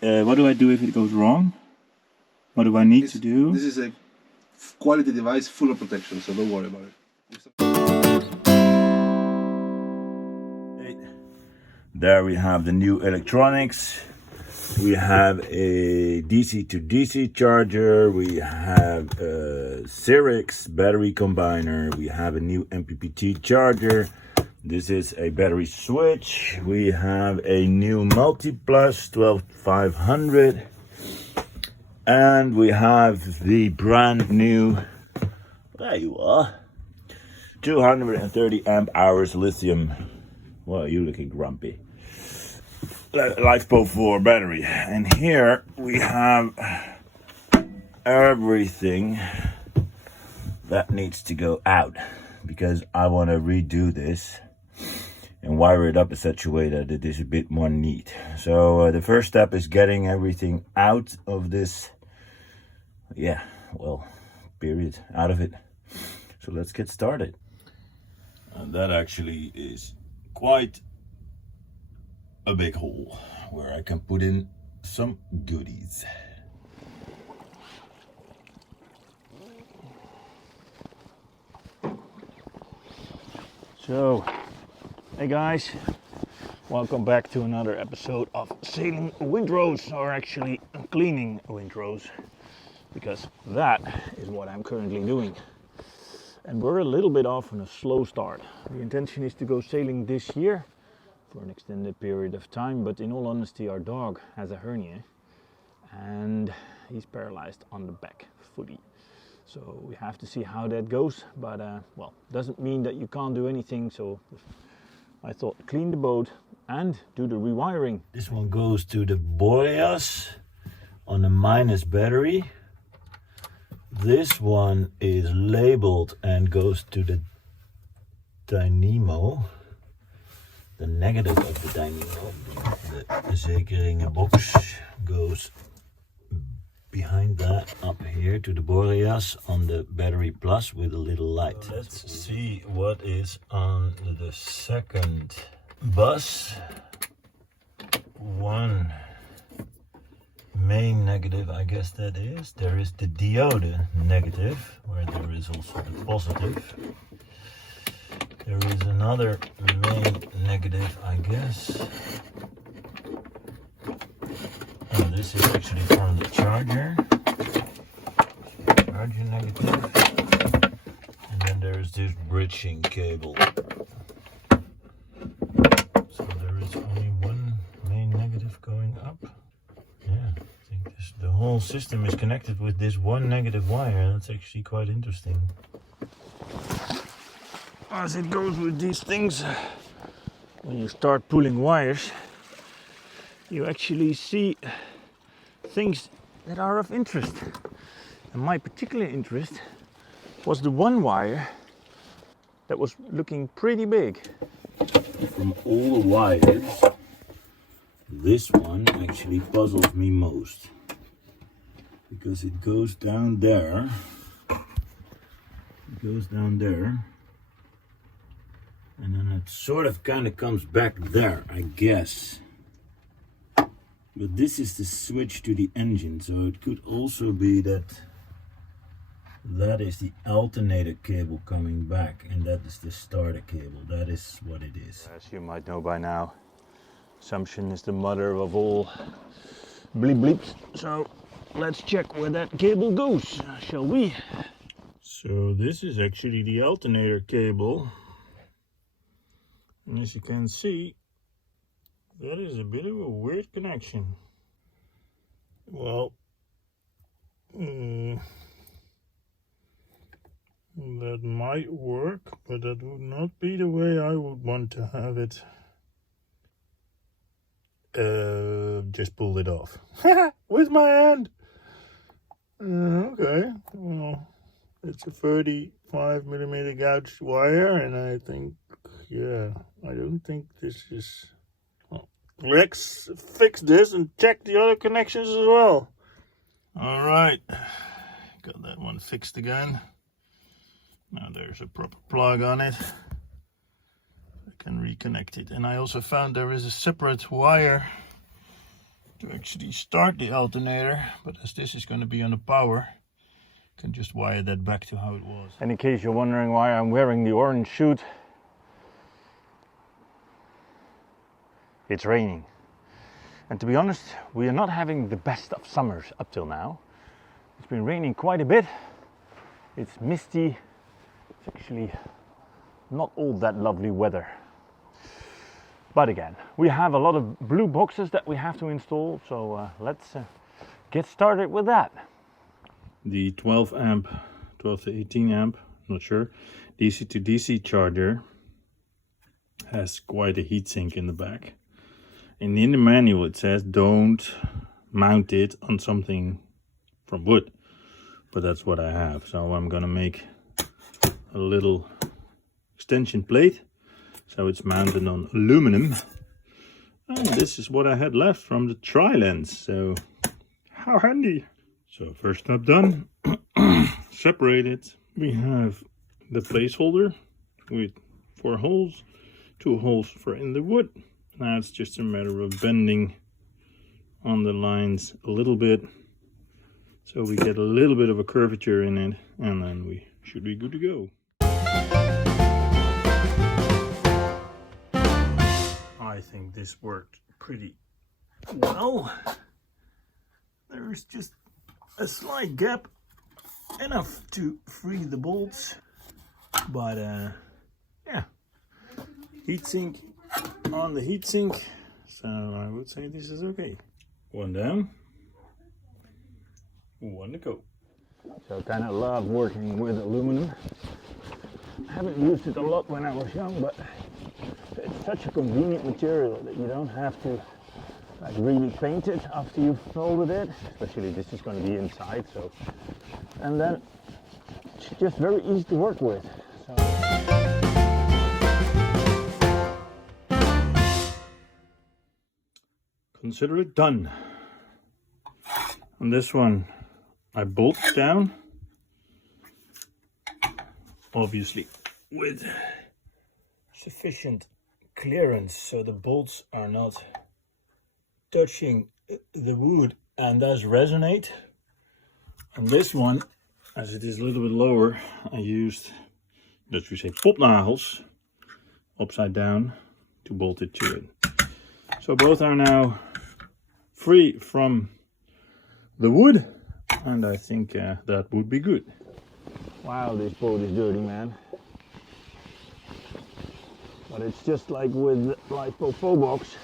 What do I do if it goes wrong? What do I need to do? This is a quality device full of protection, so don't worry about it. There we have the new electronics. We have a DC to DC charger. We have a Cyrix battery combiner. We have a new MPPT charger. This is a battery switch. We have a new Multiplus 12500. And we have the brand new, there you are, 230 amp hours lithium. Well, you're looking grumpy. LifePo 4 battery. And here we have everything that needs to go out, because I want to redo this and wire it up in such a way that it is a bit more neat. So the first step is getting everything out of this, period, out of it. So let's get started. And that actually is quite a big hole where I can put in some goodies. So, hey guys, welcome back to another episode of sailing Wind Rose, or actually cleaning Wind Rose, because that is what I'm currently doing. And we're a little bit off on a slow start. The intention is to go sailing this year for an extended period of time, but in all honesty our dog has a hernia and he's paralyzed on the back fully. So we have to see how that goes, but well, doesn't mean that you can't do anything. So I thought clean the boat and do the rewiring. This one goes to the Boreas on the minus battery. This one is labeled and goes to the dynamo, the negative of the dynamo. The zekeringen box goes behind that up here to the Boreas on the battery plus with a little light. Let's see what is on the second bus. One main negative, I guess that is. There is the diode negative, where there is also the positive. There is another main negative, I guess. Oh, this is actually from the charger. Charger negative. And then there's this bridging cable. So there is only one main negative going up. Yeah, I think the whole system is connected with this one negative wire. That's actually quite interesting. As it goes with these things, when you start pulling wires, you actually see things that are of interest. And my particular interest was the one wire that was looking pretty big. From all the wires, this one actually puzzles me most, because it goes down there. It goes down there. And then it sort of kind of comes back there, I guess. But this is the switch to the engine, so it could also be that that is the alternator cable coming back, and that is the starter cable. That is what it is. As you might know by now, assumption is the mother of all bleep bleeps. So let's check where that cable goes, shall we? So this is actually the alternator cable. And as you can see, that is a bit of a weird connection. Well, that might work, but that would not be the way I would want to have it. Just pulled it off. With my hand! Okay, well, it's a 35mm gouge wire, and I think, yeah, I don't think this is... Well, let's fix this and check the other connections as well. Alright, got that one fixed again. Now there's a proper plug on it. I can reconnect it. And I also found there is a separate wire to actually start the alternator, but as this is going to be on the power, I can just wire that back to how it was. And in case you're wondering why I'm wearing the orange suit, it's raining. And to be honest, we are not having the best of summers up till now. It's been raining quite a bit. It's misty. It's actually not all that lovely weather. But again, we have a lot of blue boxes that we have to install, so let's get started with that. The 12 amp, 12 to 18 amp, not sure, DC to DC charger has quite a heatsink in the back. And in the manual it says don't mount it on something from wood, but that's what I have. So I'm gonna make a little extension plate so it's mounted on aluminum, and this is what I had left from the tri-lens, so how handy. So first step done. Separated. We have the placeholder with 4 holes, 2 holes for in the wood. Now it's just a matter of bending on the lines a little bit so we get a little bit of a curvature in it, and then we should be good to go. I think this worked pretty well. There's just a slight gap, enough to free the bolts, but yeah, heatsink on the heatsink, so I would say this is okay. One down, one to go. So I kind of love working with aluminum. I haven't used it a lot when I was young, but it's such a convenient material that you don't have to like really paint it after you've folded it. Especially this is going to be inside, so, and then it's just very easy to work with. So. Consider it done. On this one, I bolt down, obviously with sufficient clearance so the bolts are not touching the wood and thus resonate. On this one, as it is a little bit lower, I used, that we say, popnagels upside down to bolt it to it. So both are now free from the wood, and I think that would be good. Wow, this boat is dirty, man. But it's just like with the LiPo box,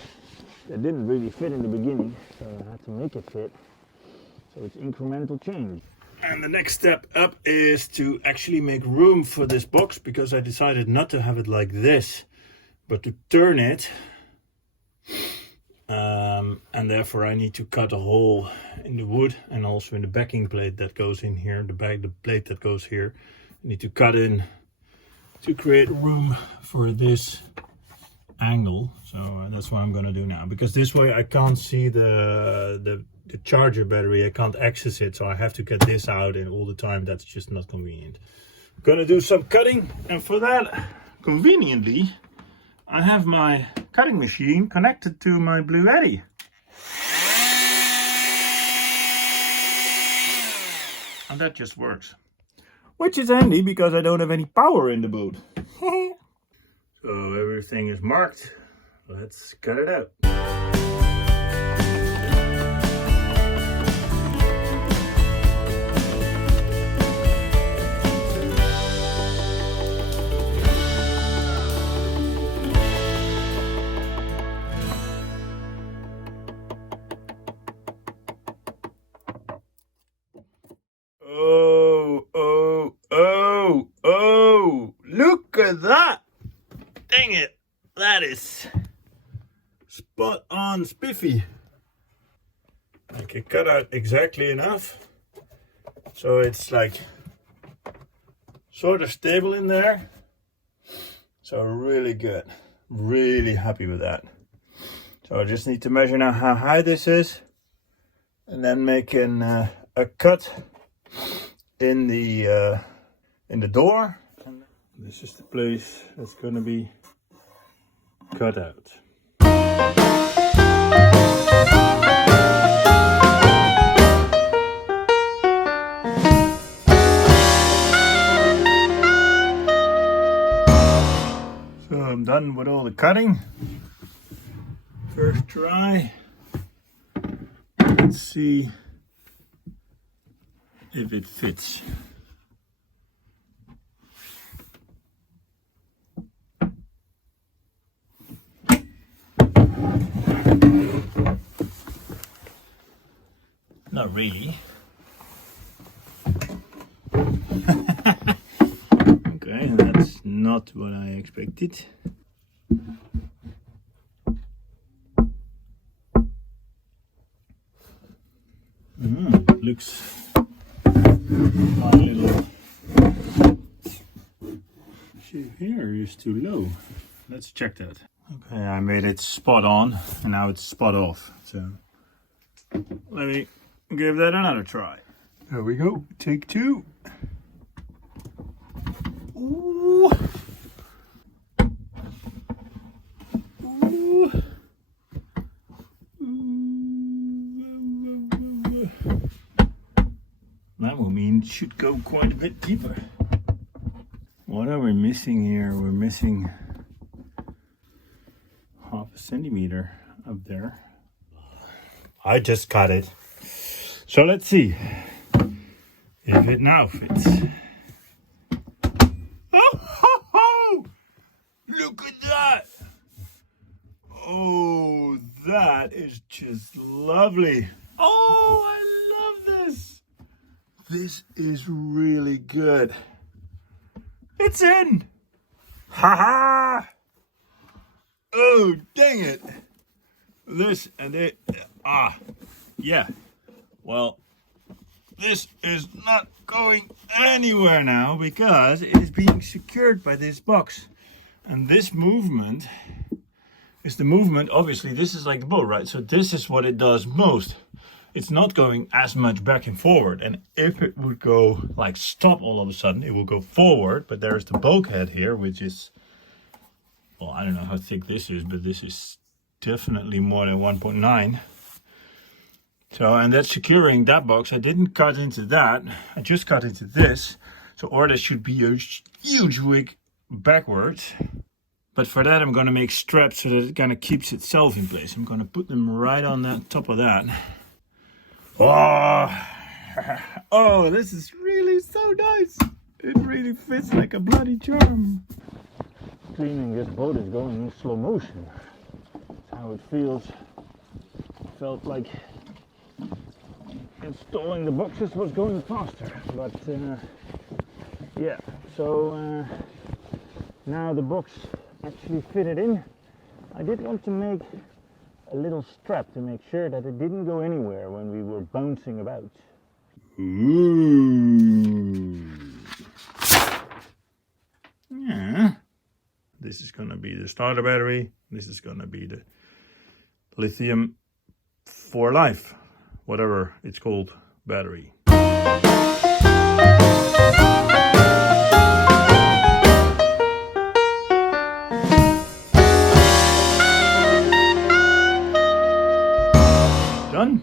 that didn't really fit in the beginning, so I had to make it fit. So it's incremental change. And the next step up is to actually make room for this box, because I decided not to have it like this, but to turn it. And therefore I need to cut a hole in the wood and also in the backing plate that goes in here, the plate that goes here. I need to cut in to create room for this angle. So that's what I'm going to do now, because this way I can't see the charger battery, I can't access it, so I have to get this out, and all the time that's just not convenient. I'm going to do some cutting, and for that, conveniently, I have my cutting machine connected to my Blue Eddy. And that just works. Which is handy because I don't have any power in the boat. So everything is marked. Let's cut it out. Oh, look at that. Dang it, that is spot on spiffy. I can cut out exactly enough so it's like sort of stable in there. So really good, really happy with that. So I just need to measure now how high this is, and then making a cut in the door. This is the place that's going to be cut out. done with all the cutting. First try. Let's see if it fits. Not really. Okay, that's not what I expected. Looks my little shape here is too low. Let's check that. Okay, I made it spot on and now it's spot off. So let me give that another try. There we go, take two. Ooh. Ooh. That will mean it should go quite a bit deeper. What are we missing here? We're missing half a centimeter up there. I just cut it. So let's see if it now fits. Oh, ho, ho! Look at that! Oh, that is just lovely. Oh, I love this. This is really good. It's in. Ha ha! Oh, dang it. This and it. Yeah. Well, this is not going anywhere now because it is being secured by this box. And this movement is the movement, obviously this is like the boat, right? So this is what it does most. It's not going as much back and forward. And if it would go like stop all of a sudden, it will go forward. But there's the bulkhead here, which is, well, I don't know how thick this is, but this is definitely more than 1.9. So, and that's securing that box. I didn't cut into that. I just cut into this. So, or there should be a huge wig backwards. But for that, I'm going to make straps so that it kind of keeps itself in place. I'm going to put them right on that top of that. Oh, oh, this is really so nice. It really fits like a bloody charm. Cleaning this boat is going in slow motion. That's how it feels. Felt like installing the boxes was going faster, but yeah, so now the box actually fitted in. I did want to make a little strap to make sure that it didn't go anywhere when we were bouncing about. Ooh. Yeah. This is gonna be the starter battery. This is gonna be the lithium for life, whatever it's called, battery. Done.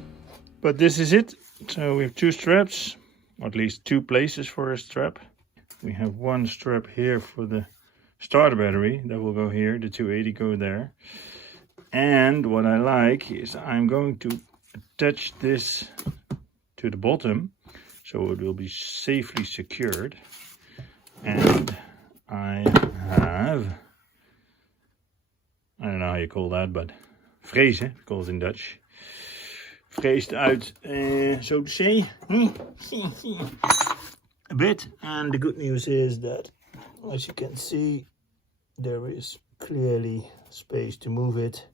But this is it. So we have two straps, or at least two places for a strap. We have one strap here for the starter battery that will go here, the 280 go there. And what I like is I'm going to attach this to the bottom so it will be safely secured. And I have, I don't know how you call that, but frezen, called in Dutch. Freezed out, so to say, a bit. And the good news is that, as you can see, there is clearly space to move it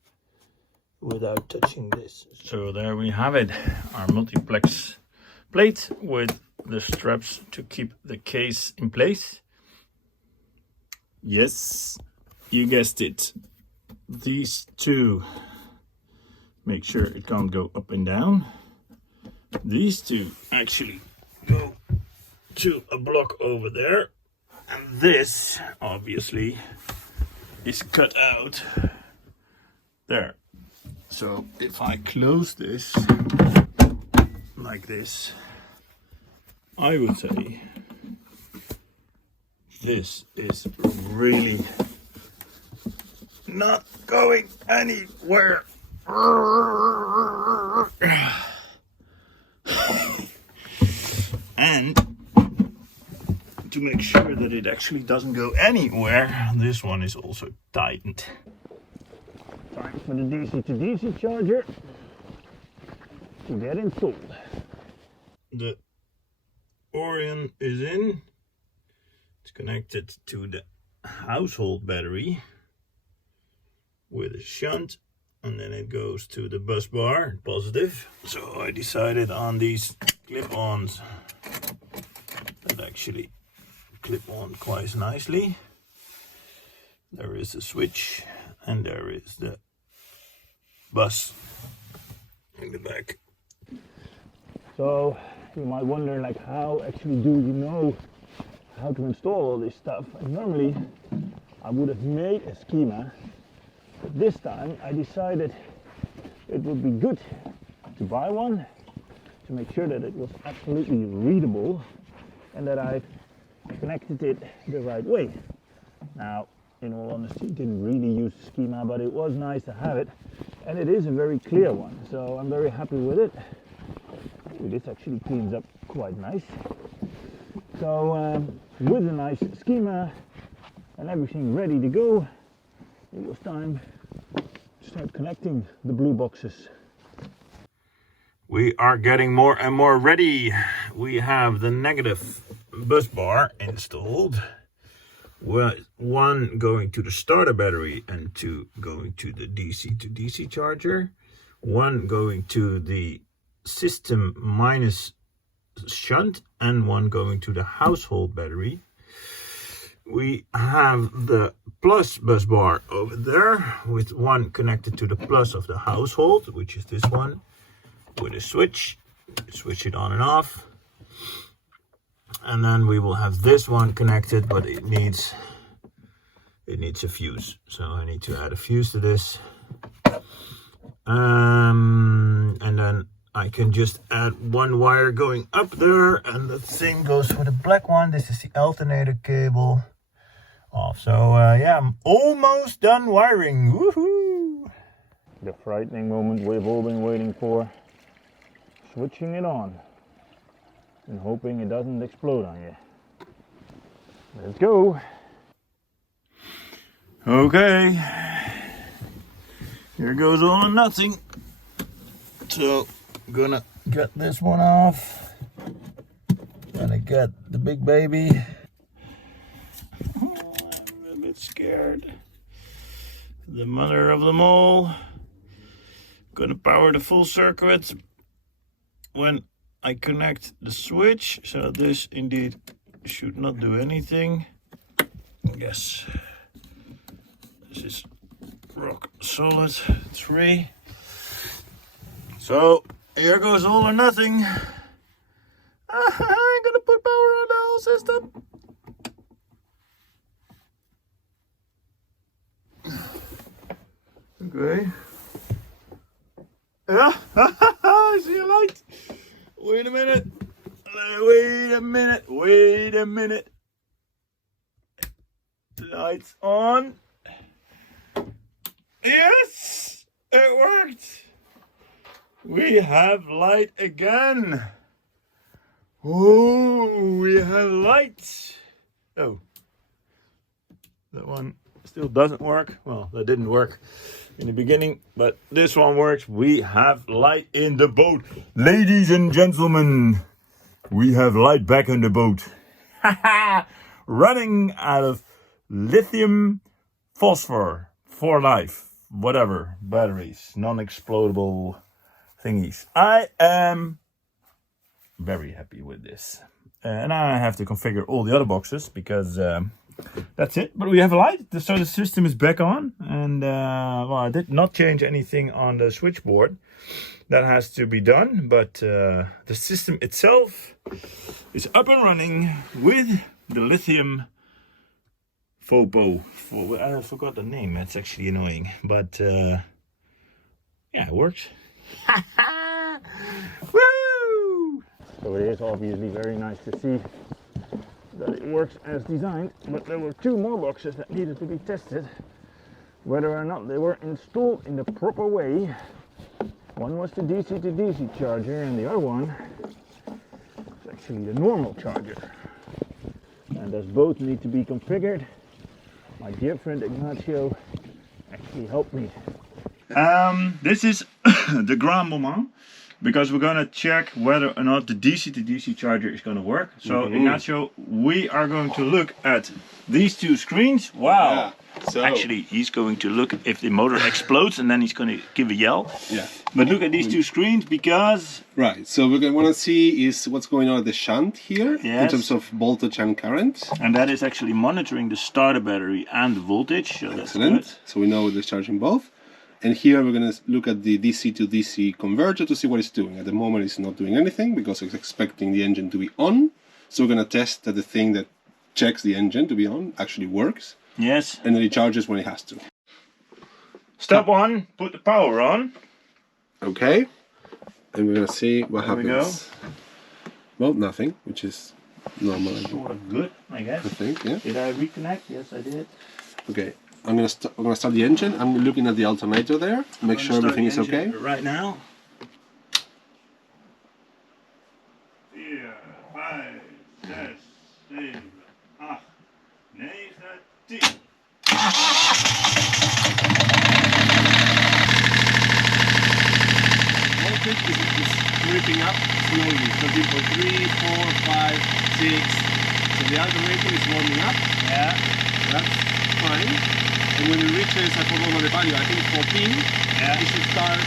without touching this. So there we have it, our multiplex plate with the straps to keep the case in place. Yes, you guessed it. These two, make sure it can't go up and down. These two actually go to a block over there. And this, obviously, is cut out there. So if I close this like this, I would say this is really not going anywhere. And to make sure that it actually doesn't go anywhere, this one is also tightened. Time for the DC to DC charger to get installed. The Orion is in. It's connected to the household battery with a shunt, and then it goes to the bus bar, positive. So I decided on these clip-ons that actually clip on quite nicely. There is a switch and there is the bus in the back. So you might wonder, like, how actually do you know how to install all this stuff? And normally I would have made a schema, but this time I decided it would be good to buy one to make sure that it was absolutely readable and that I connected it the right way. Now, in all honesty, didn't really use the schema, but it was nice to have it, and it is a very clear one, so I'm very happy with it. Ooh, this actually cleans up quite nice. So with a nice schema and everything ready to go, it was time to start connecting the blue boxes. We are getting more and more ready. We have the negative bus bar installed, one going to the starter battery and two going to the DC to DC charger, one going to the system minus shunt, and one going to the household battery. We have the plus bus bar over there with one connected to the plus of the household, which is this one, with a switch it on and off. And then we will have this one connected, but it needs a fuse, so I need to add a fuse to this. And then I can just add one wire going up there, and the same goes for the black one. This is the alternator cable off. So yeah, I'm almost done wiring. Woohoo! The frightening moment we've all been waiting for. Switching it on and hoping it doesn't explode on you. Let's go. Okay, here goes all or nothing. So I'm gonna get this one off. Gonna get the big baby. Oh, I'm a bit scared. The mother of them all. Gonna power the full circuit when I connect the switch. So this indeed should not do anything. Yes, this is rock solid 3. So here goes all or nothing. I'm gonna put power on the whole system. Okay. Yeah, I see a light. Wait a minute. Wait a minute. Lights on. Yes, it worked. We have light again. Oh, we have lights. Oh, that one still doesn't work. Well, that didn't work in the beginning, but this one works. We have light in the boat. Ladies and gentlemen, we have light back on the boat. Running out of lithium phosphor for life, whatever, batteries, non-explodable thingies. I am very happy with this. And I have to configure all the other boxes because that's it. But we have a light, so the system is back on. And well, I did not change anything on the switchboard. That has to be done. But the system itself is up and running with the lithium FOPO. I forgot the name. That's actually annoying. But yeah, it works. Woo! So it is obviously very nice to see that it works as designed, but there were 2 more boxes that needed to be tested. whether or not they were installed in the proper way. One was the DC to DC charger and the other one is actually the normal charger. And those both need to be configured. My dear friend Ignacio actually helped me. This is the grand moment, because we're gonna check whether or not the DC to DC charger is gonna work. So Ignacio, we are going to look at these two screens. Wow. Yeah. So actually, he's going to look if the motor explodes and then he's going to give a yell. Yeah. But look at these two screens because... Right, so we're going to want to see is what's going on at the shunt here in terms of voltage and current. And that is actually monitoring the starter battery and the voltage. So Excellent. That's good. So we know it's charging both. And here we're going to look at the DC to DC converter to see what it's doing. At the moment it's not doing anything because it's expecting the engine to be on. So we're going to test that the thing that checks the engine to be on actually works. Yes. And then it charges when it has to. Step 1, put the power on. Okay. And we're going to see what There happens. Well, nothing, which is normal. Sort of good, I guess. I think, yeah. Did I reconnect? Yes, I did. Okay. I'm going to start the engine. I'm looking at the alternator there. Make sure everything is okay. Right now. 4, 5, 6, 7, 8, 9, 10. Voltage is creeping up slowly. 13.3, 4, 5, 6. So the alternator is warming up. Yeah. That's fine. And when it reaches, I forgot what the value, I think 14, Yeah. it should start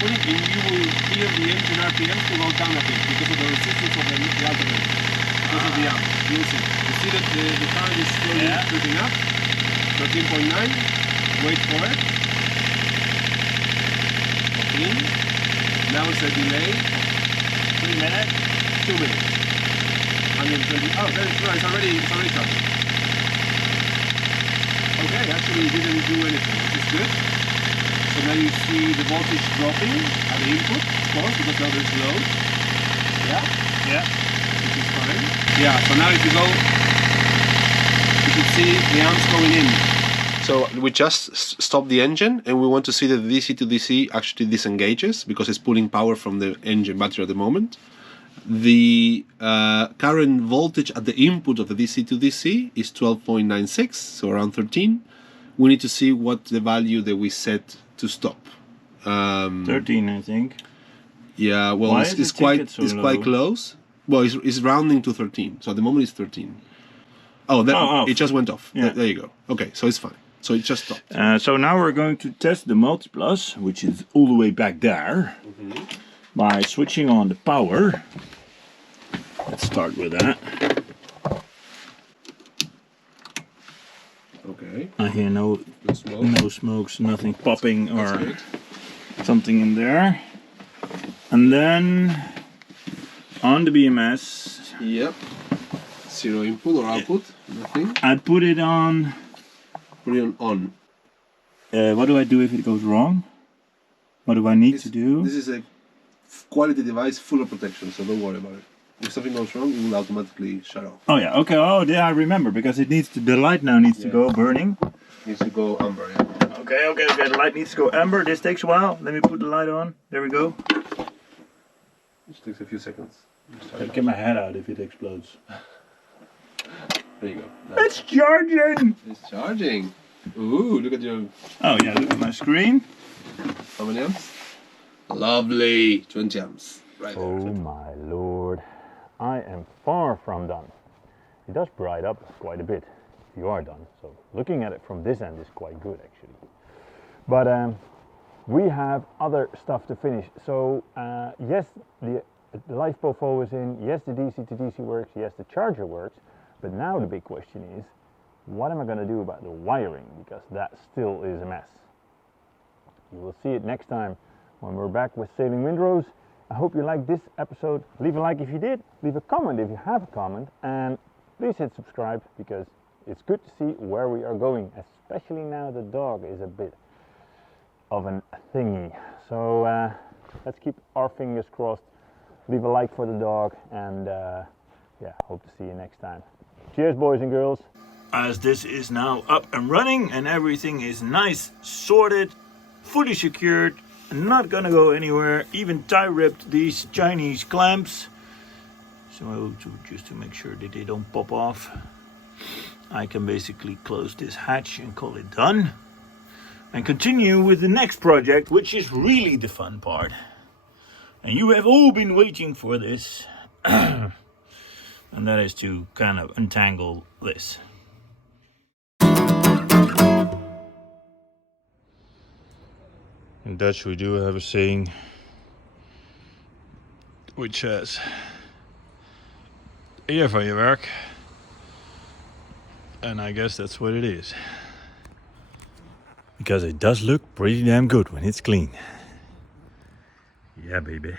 putting in. You will hear the engine RPMs to go down a bit because of the resistance of the alternator. Because of the amp. You'll see. You see that the current is slowly creeping up. 13.9. Wait for it. 14. Now it's a delay. 3 minutes. 2 minutes. 120. Oh, there it's already charging. Okay, actually it didn't do anything, which is good. So now you see the voltage dropping at the input, of course, because now there's load. Yeah? Yeah. Which is fine. Yeah, so now if you go, you can see the amps going in. So we just stopped the engine and we want to see that the DC to DC actually disengages because it's pulling power from the engine battery at the moment. The current voltage at the input of the DC to DC is 12.96, so around 13. We need to see what the value that we set to stop. 13, I think. Yeah, well, Why it's quite close. Well, it's rounding to 13, so at the moment it's 13. Oh, it just went off. Yeah. There you go. Okay, so it's fine. So it just stopped. So now we're going to test the Multiplus, which is all the way back there, by switching on the power. Let's start with that. Okay. I hear no smokes, nothing popping or good. something in there. And then on the BMS, Yep. Zero input or output, nothing. I put it on. Put it on. What do I do if it goes wrong? What do I need to do? This is a quality device full of protection, so don't worry about it. If something goes wrong, it will automatically shut off. Oh yeah, okay. Oh yeah, I remember because it needs to. The light now needs to go burning. It needs to go amber, yeah. Okay. The light needs to go amber. This takes a while. Let me put the light on. There we go. It takes a few seconds. I'll get my head out if it explodes. There you go. It's charging! It's charging. Ooh, look at your... Oh yeah, look at my screen. How many amps? Lovely. 20 amps. Right there. Oh my lord. I am far from done. It does bright up quite a bit if you are done. So looking at it from this end is quite good actually. But we have other stuff to finish. So yes, the life profile is in. Yes, the DC to DC works. Yes, the charger works. But now the big question is, what am I going to do about the wiring? Because that still is a mess. You will see it next time when we're back with Sailing Wind Rose. I hope you liked this episode. Leave a like if you did. Leave a comment if you have a comment. And please hit subscribe because it's good to see where we are going. Especially now the dog is a bit of a thingy. So let's keep our fingers crossed. Leave a like for the dog and yeah, hope to see you next time. Cheers, boys and girls. as this is now up and running and everything is nice, sorted, fully secured, not gonna go anywhere. Even tie ripped these Chinese clamps, so just to make sure that they don't pop off, I can basically close this hatch and call it done and continue with the next project, which is really the fun part. And you have all been waiting for this, and that is to kind of untangle this. In Dutch we do have a saying which says, eer van je werk. And I guess that's what it is. Because it does look pretty damn good when it's clean. Yeah, baby.